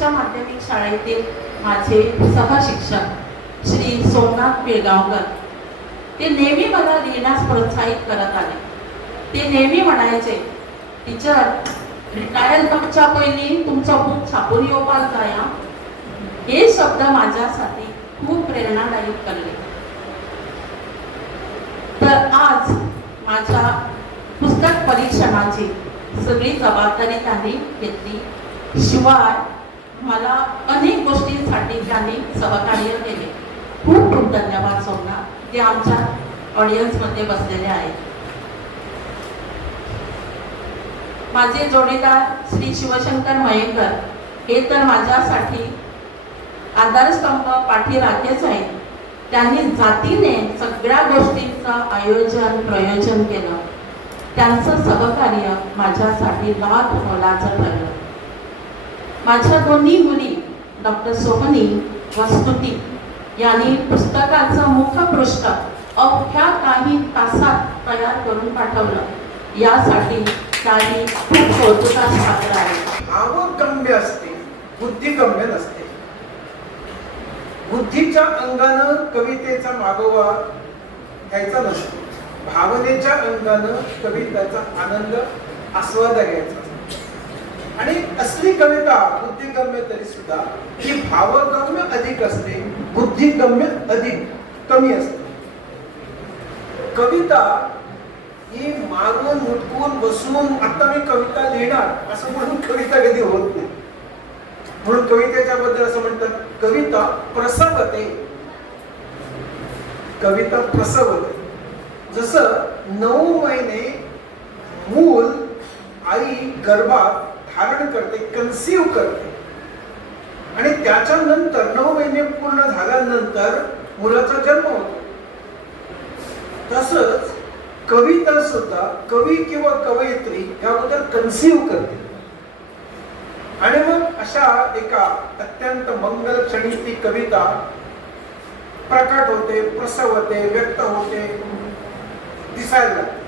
उच्च माध्यमिक शाळेतील माझे सहशिक्षक श्री सोमनाथ पिळगावकर ते नेहमी मला लिहिण्यास प्रोत्साहित करत आले. ते नेहमी म्हणायचे, टीचर रिटायर जावच्या पयलीं तुमचो बुक छापून येवपाक जाय. हे शब्द माझ्यासाठी खूप प्रेरणादायी ठरले. तर आज माझ्या पुस्तक परीक्षणाची सगळी जबाबदारी त्यांनी घेतली. शिवाय मला अनेक गोष्टींसाठी त्यांनी सहकार्य केले. खूप खूप धन्यवाद सोमनाथ, जे आमच्या ऑडियन्समध्ये बसलेले आहेत. माझे जोडीदार श्री शिवशंकर मयेकर हे तर माझ्यासाठी आधारस्तंभ पाठीराखेच आहेत. त्यांनी जातीने सगळ्या गोष्टींचं आयोजन प्रयोजन केलं. त्यांचं सहकार्य माझ्यासाठी लाख मोलाचं ठरलं. माझ्या दोन्ही मुली डॉक्टर सोमनी व स्तुती यांनी पुस्तकाचं मुखपृष्ठ अवघ्या काही तासात तयार करून पाठवलं. यासाठी त्यांनी खूप कौतुकास पात्र आहे. भावगम्य असते, बुद्धिगम्य नसते. बुद्धीच्या अंगानं कवितेचा मागोवा घ्यायचा नसतो, भावनेच्या अंगानं कवितेचा आनंद आस्वाद घ्यायचा असतो. आणि असली कविता बुद्धिगम्य तरी सुद्धा ही भावगम्य अधिक असते, बुद्धिगम्य अधिक कमी असते. कविता ही मागून मुटकून बसून आता मी कविता लिहिणार असं म्हणून कविता कधी होत नाही. म्हणून कवितेच्या बद्दल असं म्हणतात, कविता प्रसवते. कविता प्रसवते. जसं 9 महिने मूल आई गर्भात धारण करते, कन्सीव करते, आणि त्याच्यानंतर 9 महिने पूर्ण झाल्यानंतर मुलाचा जन्म होतो. तसंच कविता सुद्धा कवी किंवा कवयित्री याबद्दल कन्सीव करते. आणि मग अशा एका अत्यंत मंगल क्षणी ती कविता प्रकट होते, प्रसवते, व्यक्त होते, दिसायला लागते.